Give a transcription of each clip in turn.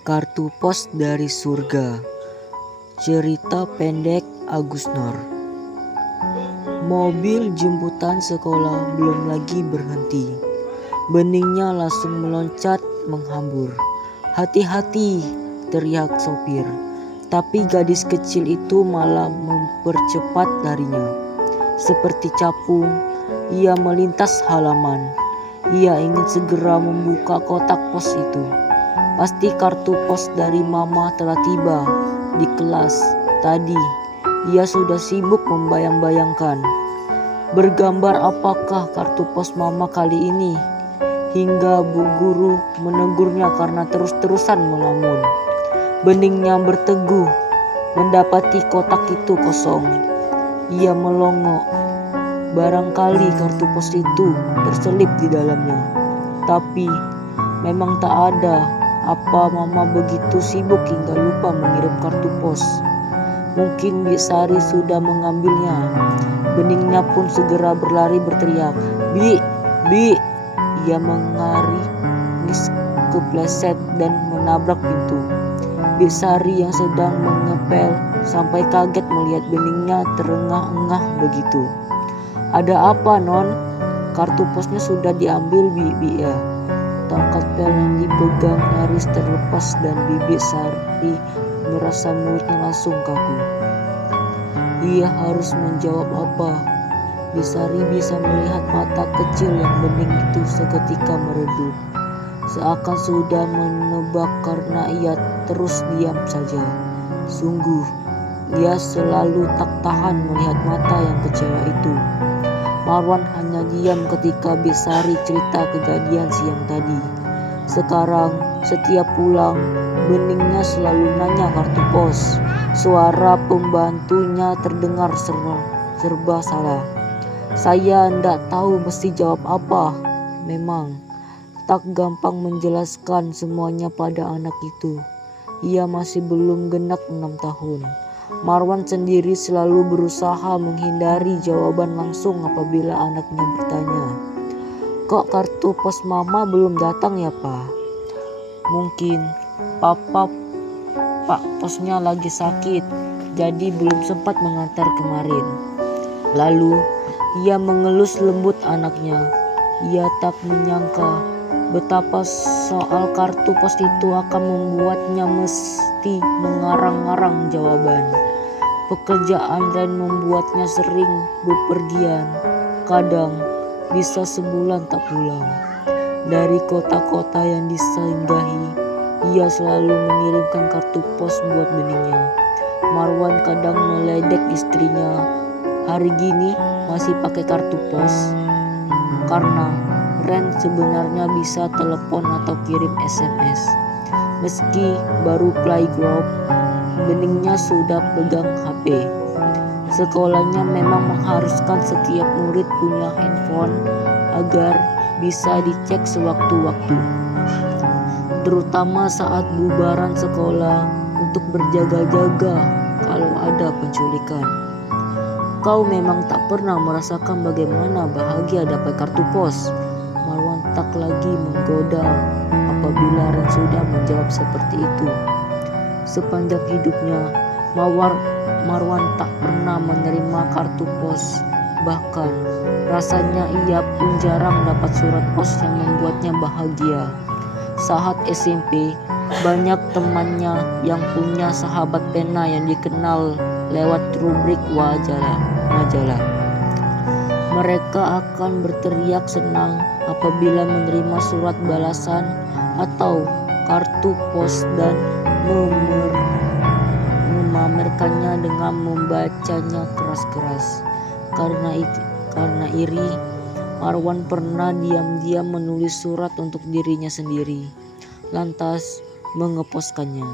Kartu pos dari surga. Cerita pendek Agus Nur. Mobil jemputan sekolah belum lagi berhenti. Beningnya langsung meloncat menghambur. "Hati-hati!" teriak sopir. Tapi gadis kecil itu malah mempercepat larinya. Seperti capung, ia melintas halaman. Ia ingin segera membuka kotak pos itu. Pasti kartu pos dari mama telah tiba di kelas tadi. Ia sudah sibuk membayang-bayangkan bergambar apakah kartu pos mama kali ini, hingga bu guru menegurnya karena terus-terusan melamun. Beningnya berteguh mendapati kotak itu kosong. Ia melongo. Barangkali kartu pos itu terselip di dalamnya. Tapi memang tak ada. Apa mama begitu sibuk hingga lupa mengirim kartu pos? Mungkin Bi Sari sudah mengambilnya. Beningnya pun segera berlari berteriak, "Bi, Bi!" Ia mengaris kepleset dan menabrak pintu. Bi Sari yang sedang mengepel sampai kaget melihat beningnya terengah-engah begitu. "Ada apa, Non? Kartu posnya sudah diambil, Bi ya." Tongkat pel yang dipegang nyaris terlepas dan Bibi Sari merasa mulutnya langsung kaku. Ia harus menjawab apa? Bi Sari bisa melihat mata kecil yang bening itu seketika meredup. Seakan sudah menebak karena ia terus diam saja. Sungguh, ia selalu tak tahan melihat mata yang kecewa itu. Marwan hanya diam ketika Bi Sari cerita kejadian siang tadi. Sekarang setiap pulang, beningnya selalu nanya kartu pos. Suara pembantunya terdengar serba salah. Saya ndak tahu mesti jawab apa. Memang tak gampang menjelaskan semuanya pada anak itu. Ia masih belum genap 6 tahun. Marwan sendiri selalu berusaha menghindari jawaban langsung apabila anaknya bertanya, "Kok kartu pos mama belum datang ya, Pak?" "Mungkin Pak posnya lagi sakit, jadi belum sempat mengantar kemarin." Lalu ia mengelus lembut anaknya. Ia tak menyangka betapa soal kartu pos itu akan membuatnya mesti mengarang-arang jawaban. Pekerjaan dan membuatnya sering bepergian. Kadang bisa sebulan tak pulang. Dari kota-kota yang disinggahi, ia selalu mengirimkan kartu pos buat beningnya. Marwan kadang meledek istrinya, "Hari gini masih pakai kartu pos?" Karena Ren sebenarnya bisa telepon atau kirim SMS. Meski baru playgroup, beningnya sudah pegang HP. Sekolahnya memang mengharuskan setiap murid punya handphone agar bisa dicek sewaktu-waktu, terutama saat bubaran sekolah untuk berjaga-jaga kalau ada penculikan. "Kau memang tak pernah merasakan bagaimana bahagia dapat kartu pos?" Marwan tak lagi menggoda apabila Ren sudah menjawab seperti itu. Sepanjang hidupnya, Marwan tak pernah menerima kartu pos. Bahkan rasanya ia pun jarang dapat surat pos yang membuatnya bahagia. Saat SMP, banyak temannya yang punya sahabat pena yang dikenal lewat rubrik majalah. Mereka akan berteriak senang apabila menerima surat balasan atau kartu pos dan memamerkannya dengan membacanya keras-keras. Karena iri, Marwan pernah diam-diam menulis surat untuk dirinya sendiri, lantas mengeposkannya.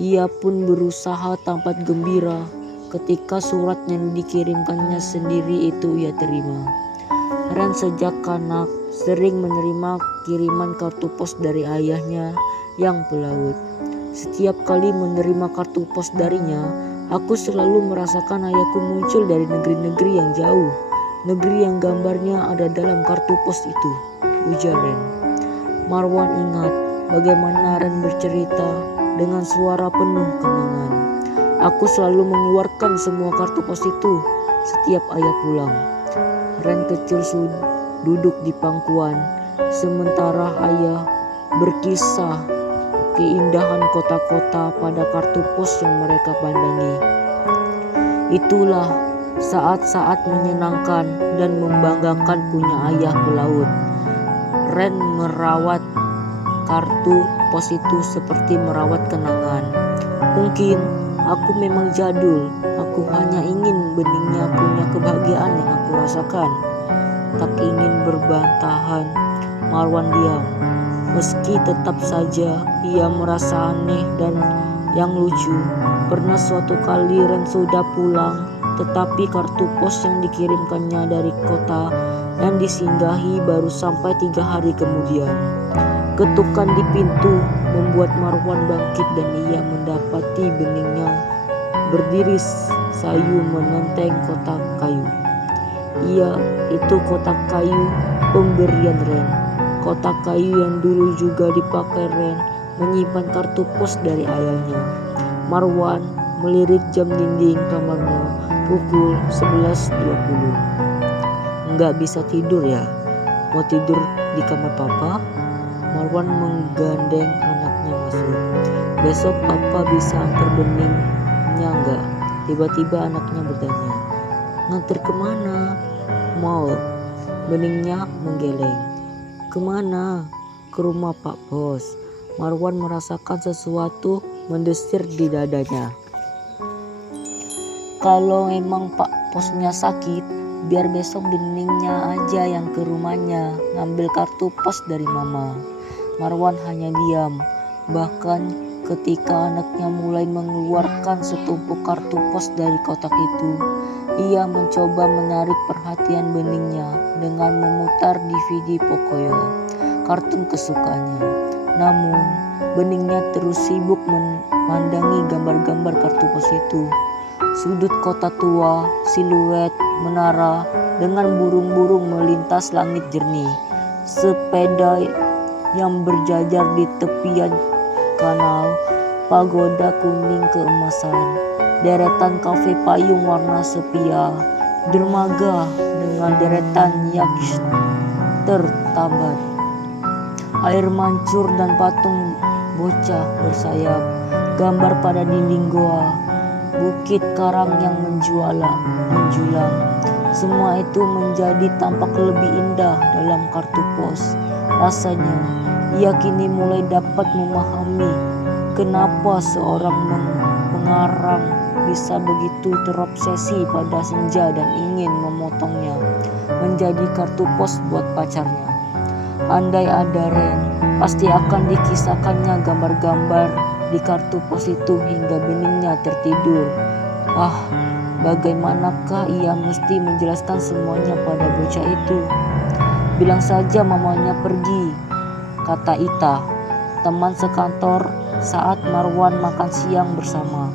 Ia pun berusaha tampak gembira ketika surat yang dikirimkannya sendiri itu ia terima. Ren sejak kanak sering menerima kiriman kartu pos dari ayahnya yang pelaut. Setiap kali menerima kartu pos darinya, aku selalu merasakan ayahku muncul dari negeri-negeri yang jauh. Negeri yang gambarnya ada dalam kartu pos itu, ujar Ren. Marwan ingat bagaimana Ren bercerita dengan suara penuh kenangan. Aku selalu mengeluarkan semua kartu pos itu setiap ayah pulang. Ren kecil duduk di pangkuan, sementara ayah berkisah keindahan kota-kota pada kartu pos yang mereka pandangi. Itulah saat-saat menyenangkan dan membanggakan punya ayah pelaut. Ren merawat kartu pos itu seperti merawat kenangan. Mungkin aku memang jadul, aku hanya ingin beningnya punya kebahagiaan yang aku rasakan. Tak ingin berbantahan, Marwan diam. Meski tetap saja ia merasa aneh dan yang lucu. Pernah suatu kali Ren sudah pulang, tetapi kartu pos yang dikirimkannya dari kota dan disinggahi baru sampai 3 hari kemudian. Ketukan di pintu membuat Marwan bangkit dan ia mendapati beningnya berdiri sayu menenteng kotak kayu. Iya, itu kotak kayu pemberian Ren. Kotak kayu yang dulu juga dipakai Ren menyimpan kartu pos dari ayahnya. Marwan melirik jam dinding kamarnya pukul 11.20. Nggak bisa tidur ya? Mau tidur di kamar papa? Marwan menggandeng anaknya masuk. Besok papa bisa antar beningnya nggak? Tiba-tiba anaknya bertanya. Nganter kemana? Mall. Beningnya menggeleng. Kemana? Ke rumah Pak Bos. Marwan merasakan sesuatu mendesir di dadanya. Kalau emang Pak Posnya sakit, biar besok beningnya aja yang ke rumahnya ngambil kartu pos dari mama. Marwan hanya diam. Bahkan ketika anaknya mulai mengeluarkan setumpuk kartu pos dari kotak itu, ia mencoba menarik perhatian beningnya dengan memutar DVD Pocoyo, kartun kesukaannya. Namun, beningnya terus sibuk memandangi gambar-gambar kartu pos itu. Sudut kota tua, siluet menara dengan burung-burung melintas langit jernih. Sepeda yang berjajar di tepian kanal, pagoda kuning keemasan, deretan kafe payung warna sepia, dermaga dengan deretan yacht tertabat, air mancur dan patung bocah bersayap, gambar pada dinding goa, bukit karang yang menjulang. Semua itu menjadi tampak lebih indah dalam kartu pos. Rasanya ia kini mulai dapat memahami kenapa seorang pengarang bisa begitu terobsesi pada senja dan ingin memotongnya menjadi kartu pos buat pacarnya. Andai ada Ren, pasti akan dikisahkannya gambar-gambar di kartu pos itu hingga beningnya tertidur. Bagaimanakah ia mesti menjelaskan semuanya pada bocah itu? Bilang saja mamanya pergi, kata Ita, teman sekantor saat Marwan makan siang bersama.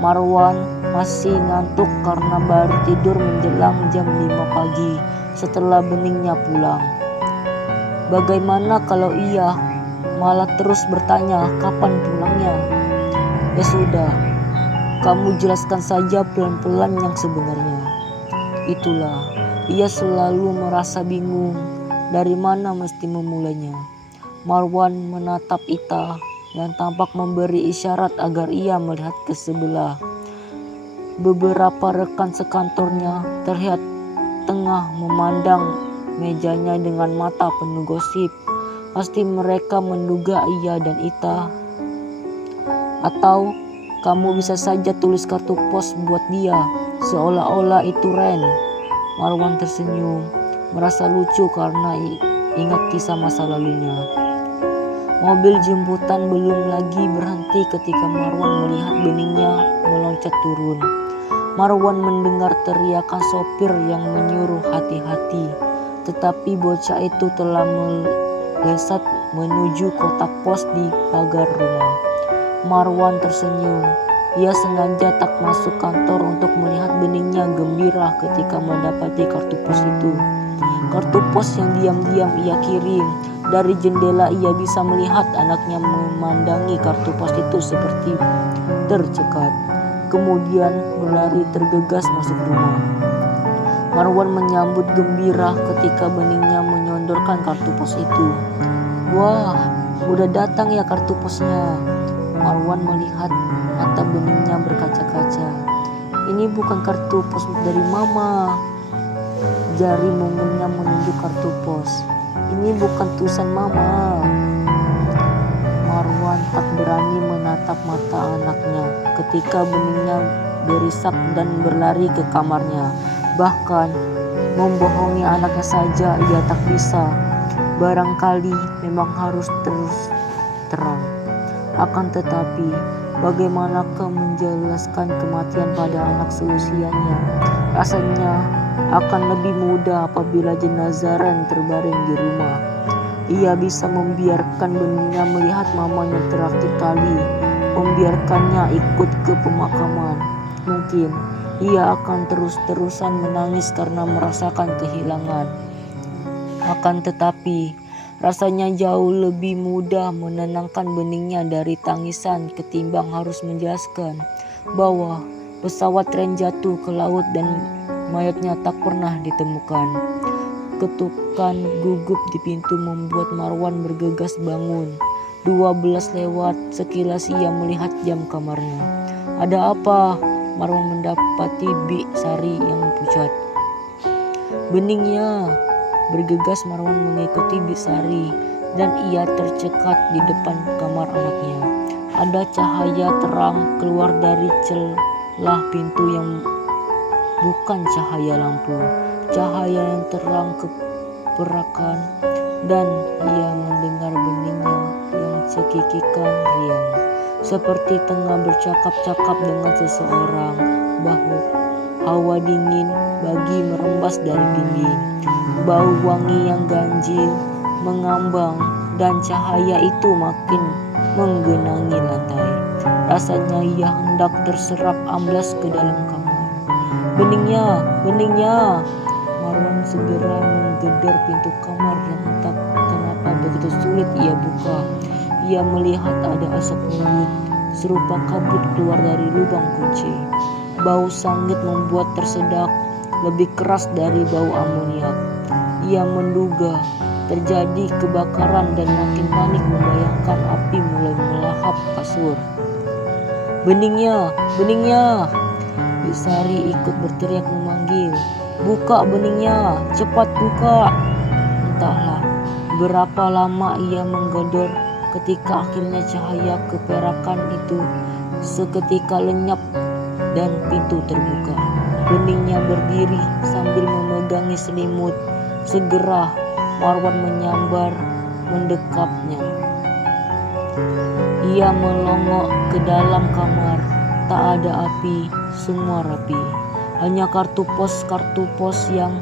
Marwan masih ngantuk karena baru tidur menjelang jam 5 pagi setelah beningnya pulang. Bagaimana kalau ia malah terus bertanya kapan pulangnya? Ya sudah, kamu jelaskan saja pelan-pelan yang sebenarnya. Itulah, ia selalu merasa bingung dari mana mesti memulainya. Marwan menatap Ita dan tampak memberi isyarat agar ia melihat ke sebelah. Beberapa rekan sekantornya terlihat tengah memandang mejanya dengan mata penuh gosip. Pasti mereka menduga ia dan Ita. Atau kamu bisa saja tulis kartu pos buat dia, seolah-olah itu Ren. Marwan tersenyum, merasa lucu karena ingat kisah masa lalunya. Mobil jemputan belum lagi berhenti ketika Marwan melihat beningnya meloncat turun. Marwan mendengar teriakan sopir yang menyuruh hati-hati, tetapi bocah itu telah melesat menuju kotak pos di pagar rumah. Marwan tersenyum. Ia sengaja tak masuk kantor untuk melihat beningnya gembira ketika mendapati kartu pos itu. Kartu pos yang diam-diam ia kirim Dari jendela ia bisa melihat anaknya memandangi kartu pos itu seperti tercekat. Kemudian berlari tergegas masuk rumah. Marwan menyambut gembira ketika beningnya menyodorkan kartu pos itu. "Wah, udah datang ya kartu posnya." Marwan melihat mata beningnya berkaca-kaca. "Ini bukan kartu pos dari mama." Jari mungilnya menunjuk kartu pos. "Ini bukan tulisan mama." Marwan tak berani menatap mata anaknya ketika beningnya berisak dan berlari ke kamarnya. Bahkan membohongi anaknya saja ia tak bisa. Barangkali memang harus terus terang. Akan tetapi, bagaimanakah menjelaskan kematian pada anak seusianya? Rasanya akan lebih mudah apabila jenazah Ren terbaring di rumah. Ia bisa membiarkan beningnya melihat mamanya terakhir kali, membiarkannya ikut ke pemakaman. Mungkin ia akan terus-terusan menangis karena merasakan kehilangan. Akan tetapi, rasanya jauh lebih mudah menenangkan beningnya dari tangisan ketimbang harus menjelaskan bahwa pesawat Ren jatuh ke laut dan mayatnya tak pernah ditemukan. Ketukan gugup di pintu membuat Marwan bergegas bangun. 12 lewat, sekilas ia melihat jam kamarnya. "Ada apa?" Marwan mendapati Bi Sari yang pucat. "Beningnya." Bergegas Marwan mengikuti Bi Sari dan ia tercekat di depan kamar anaknya. Ada cahaya terang keluar dari celah pintu yang bukan cahaya lampu. Cahaya yang terang keperakan, dan ia mendengar beningnya yang cekikikan riang, seperti tengah bercakap-cakap dengan seseorang. Hawa dingin bagi merembas dari dinding, bau wangi yang ganjil mengambang, dan cahaya itu makin menggenangi lantai. Rasanya ia hendak terserap amblas ke dalam kamar. "Beningnya, beningnya!" Marwan segera menggedor pintu kamar yang entah kenapa begitu sulit ia buka. Ia melihat ada asap ngebut serupa kabut keluar dari lubang kunci. Bau sangit membuat tersedak, lebih keras dari bau amoniak. Ia menduga terjadi kebakaran dan makin panik membayangkan api mulai melahap kasur. "Beningnya, beningnya!" Bi Sari ikut berteriak memanggil. "Buka beningnya, cepat buka!" Entahlah berapa lama ia menggedor ketika akhirnya cahaya keperakan itu seketika lenyap dan pintu terbuka. Beningnya berdiri sambil memegangi selimut. Segera Marwan menyambar mendekapnya. Ia melongok ke dalam kamar. Tak ada api, semua rapi. Hanya kartu pos yang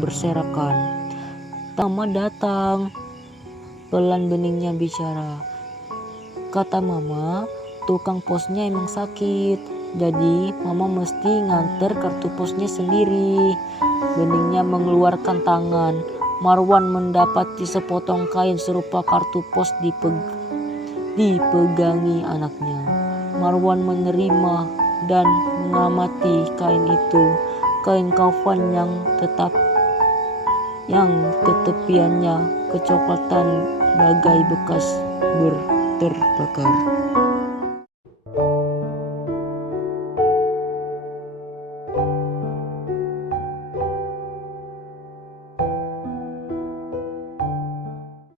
berserakan. "Mama datang." Pelan beningnya bicara. "Kata mama, tukang posnya emang sakit, jadi mama mesti nganter kartu posnya sendiri." Beningnya mengeluarkan tangan. Marwan mendapati sepotong kain serupa kartu pos dipegangi anaknya. Marwan menerima dan mengamati kain itu. Kain kafan yang ketepiannya kecoklatan bagai bekas terbakar.